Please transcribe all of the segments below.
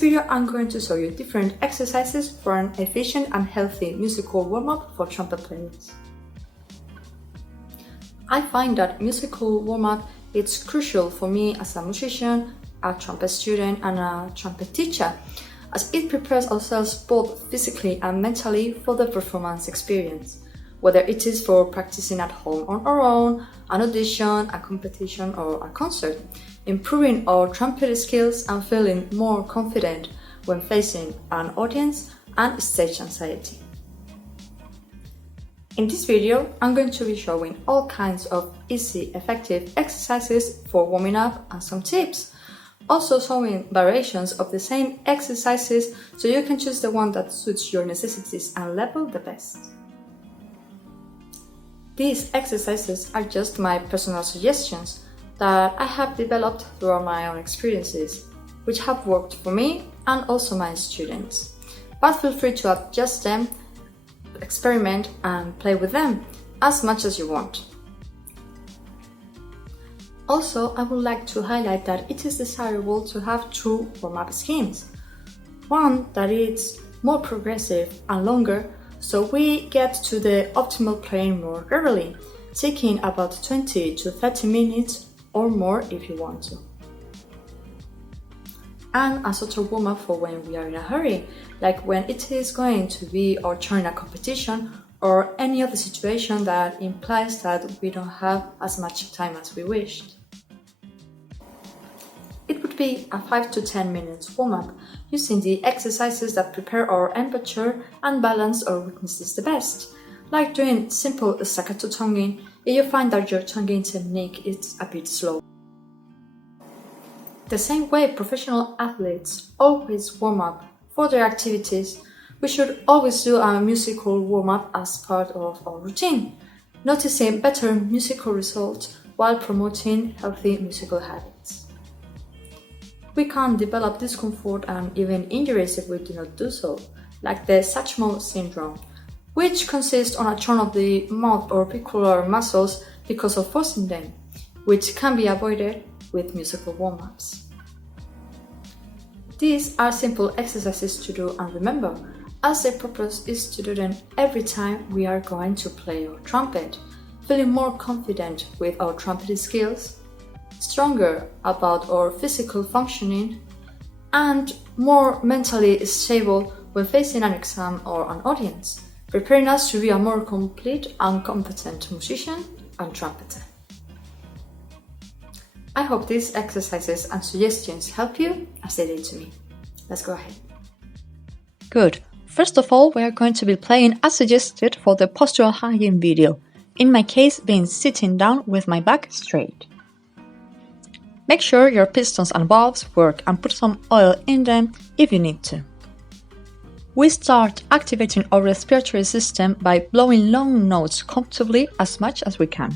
video, I'm going to show you different exercises for an efficient and healthy musical warm-up for trumpet players. I find that musical warm-up is crucial for me as a musician, a trumpet student, and a trumpet teacher, as it prepares ourselves both physically and mentally for the performance experience, whether it is for practicing at home on our own, an audition, a competition, or a concert, improving our trumpet skills and feeling more confident when facing an audience and stage anxiety. In this video, I'm going to be showing all kinds of easy, effective exercises for warming up and some tips. Also showing variations of the same exercises so you can choose the one that suits your necessities and level the best. These exercises are just my personal suggestions that I have developed through my own experiences, which have worked for me and also my students. But feel free to adjust them, experiment and play with them as much as you want. Also, I would like to highlight that it is desirable to have two warm-up schemes. One that is more progressive and longer, so we get to the optimal playing more early, taking about 20 to 30 minutes or more if you want to. And a sort of warm-up for when we are in a hurry, like when it is going to be our turn in a competition or any other situation that implies that we don't have as much time as we wished. It would be a 5 to 10 minutes warm-up using the exercises that prepare our embouchure and balance our weaknesses the best, like doing simple staccato tonguing if you find that your tonguing technique is a bit slow. The same way professional athletes always warm up for their activities, we should always do a musical warm-up as part of our routine, noticing better musical results while promoting healthy musical habits. We can develop discomfort and even injuries if we do not do so, like the Satchmo syndrome, which consists on a turn of the mouth or orbicular muscles because of forcing them, which can be avoided with musical warm-ups. These are simple exercises to do and remember, as their purpose is to do them every time we are going to play our trumpet, feeling more confident with our trumpet skills, stronger about our physical functioning, and more mentally stable when facing an exam or an audience, preparing us to be a more complete and competent musician and trumpeter. I hope these exercises and suggestions help you as they did to me. Let's go ahead. Good. First of all, we are going to be playing as suggested for the Postural Hygiene video, in my case being sitting down with my back straight. Make sure your pistons and valves work and put some oil in them if you need to. We start activating our respiratory system by blowing long notes comfortably as much as we can.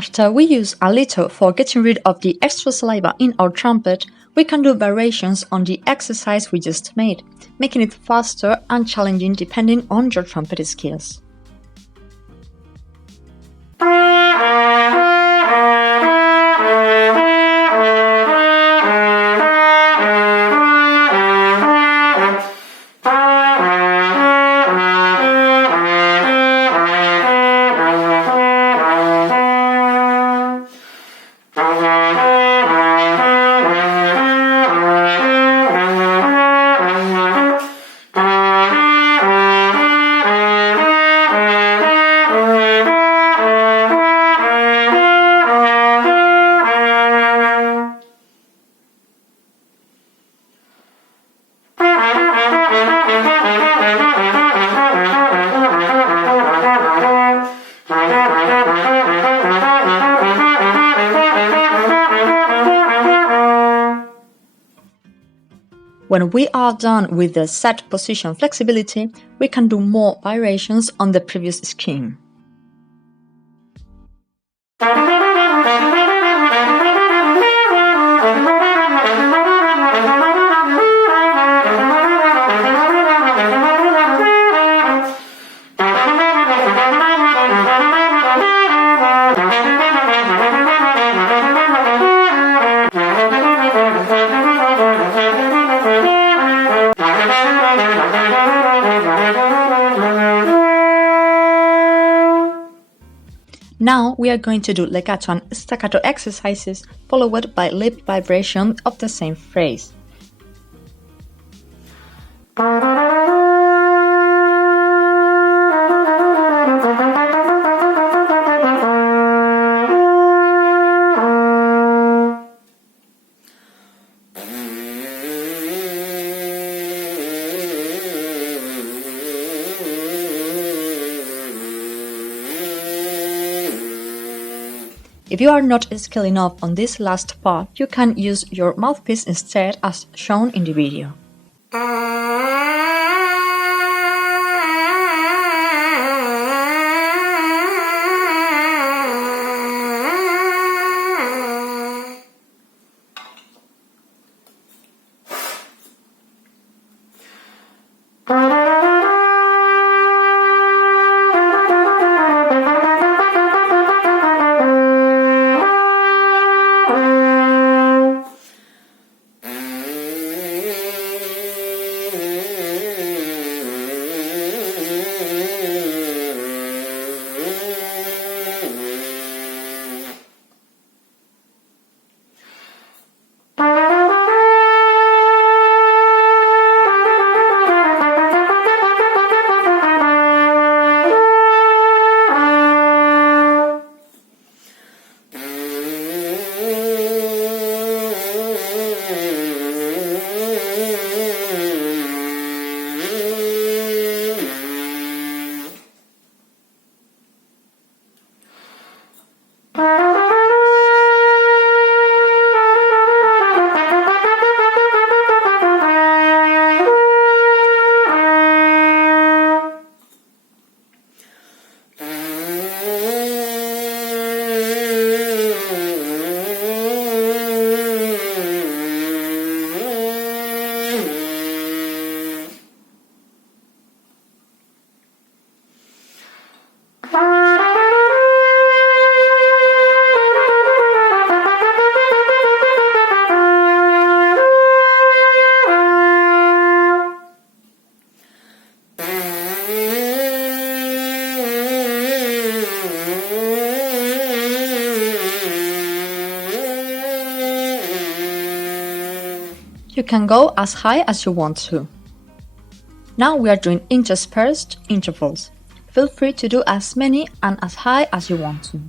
After we use a little for getting rid of the extra saliva in our trumpet, we can do variations on the exercise we just made, making it faster and challenging depending on your trumpet skills. When we are done with the set position flexibility, we can do more variations on the previous scheme. Now we are going to do legato and staccato exercises followed by lip vibration of the same phrase. If you are not skilled enough on this last part, you can use your mouthpiece instead as shown in the video. You can go as high as you want to. Now we are doing interspersed intervals. Feel free to do as many and as high as you want to.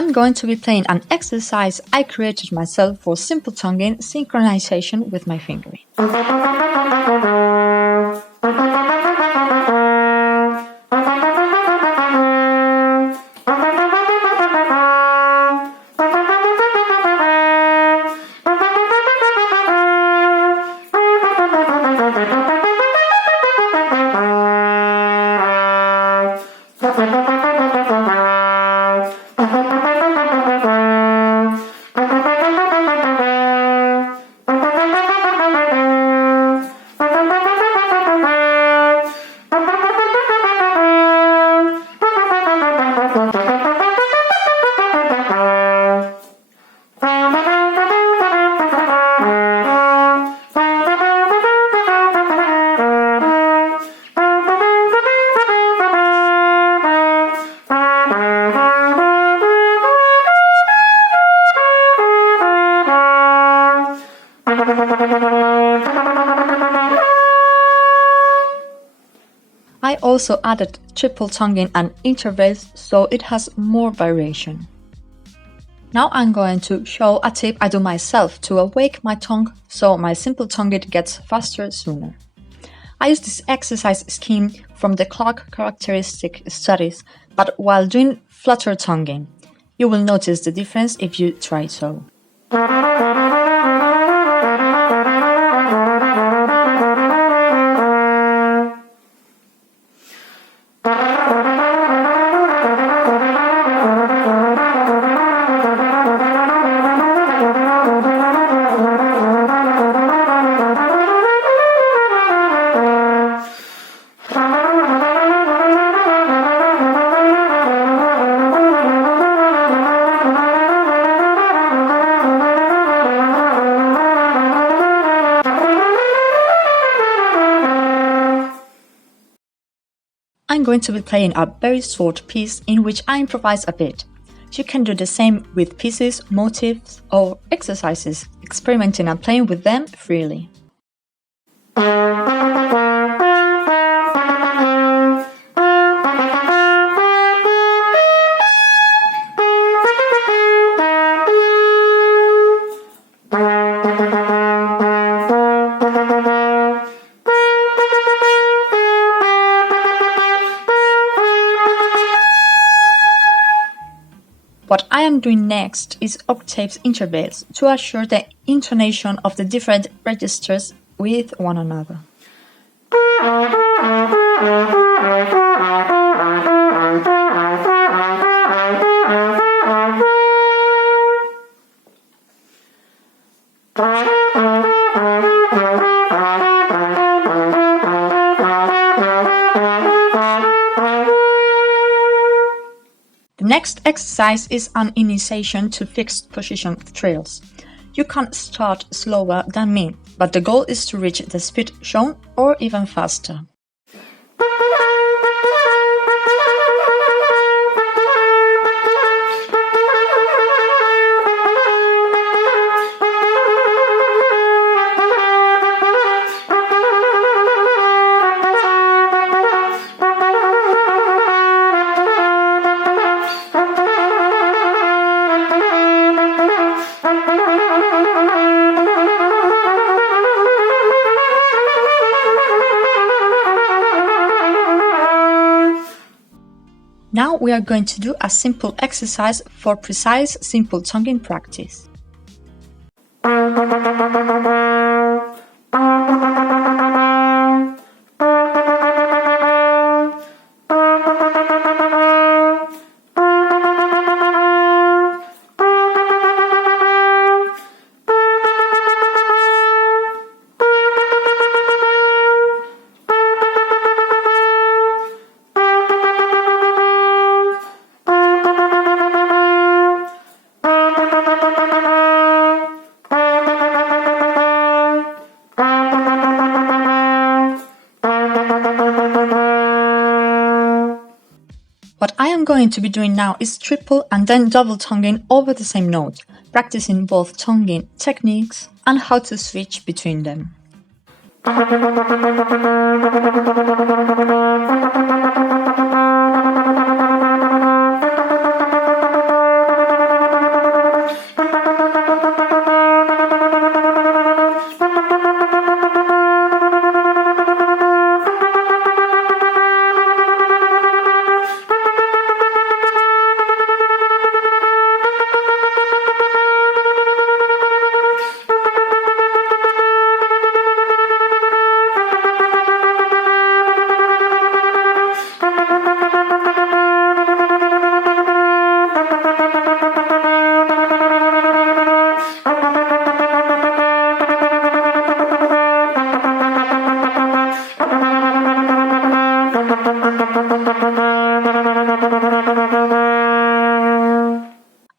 I'm going to be playing an exercise I created myself for simple tonguing synchronization with my fingering. I also added triple tonguing and intervals so it has more variation. Now I'm going to show a tip I do myself to awake my tongue so my simple tonguing gets faster sooner. I use this exercise scheme from the clock characteristic studies, but while doing flutter tonguing. You will notice the difference if you try so. I'm going to be playing a very short piece in which I improvise a bit. You can do the same with pieces, motifs, or exercises, experimenting and playing with them freely. What I am doing next is octaves intervals to assure the intonation of the different registers with one another. The next exercise is an initiation to fixed position trills. You can start slower than me, but the goal is to reach the speed shown or even faster. Now we are going to do a simple exercise for precise simple tonguing practice. What I am going to be doing now is triple and then double tonguing over the same note, practicing both tonguing techniques and how to switch between them.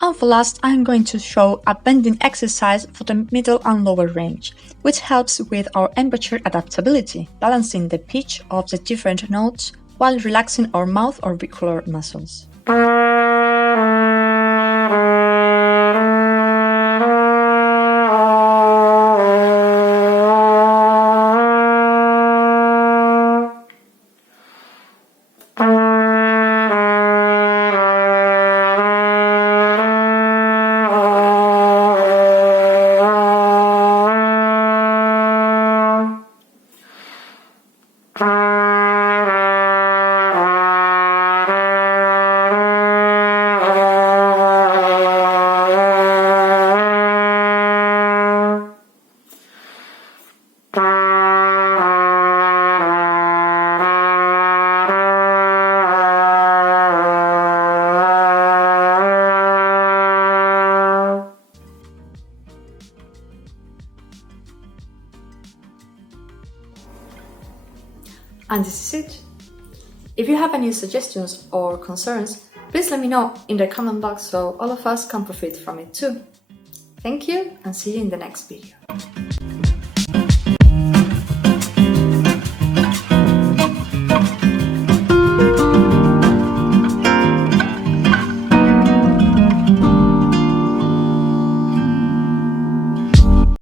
And for last, I'm going to show a bending exercise for the middle and lower range, which helps with our embouchure adaptability, balancing the pitch of the different notes while relaxing our mouth orbicular muscles. And this is it. If you have any suggestions or concerns, please let me know in the comment box so all of us can profit from it too. Thank you and see you in the next video.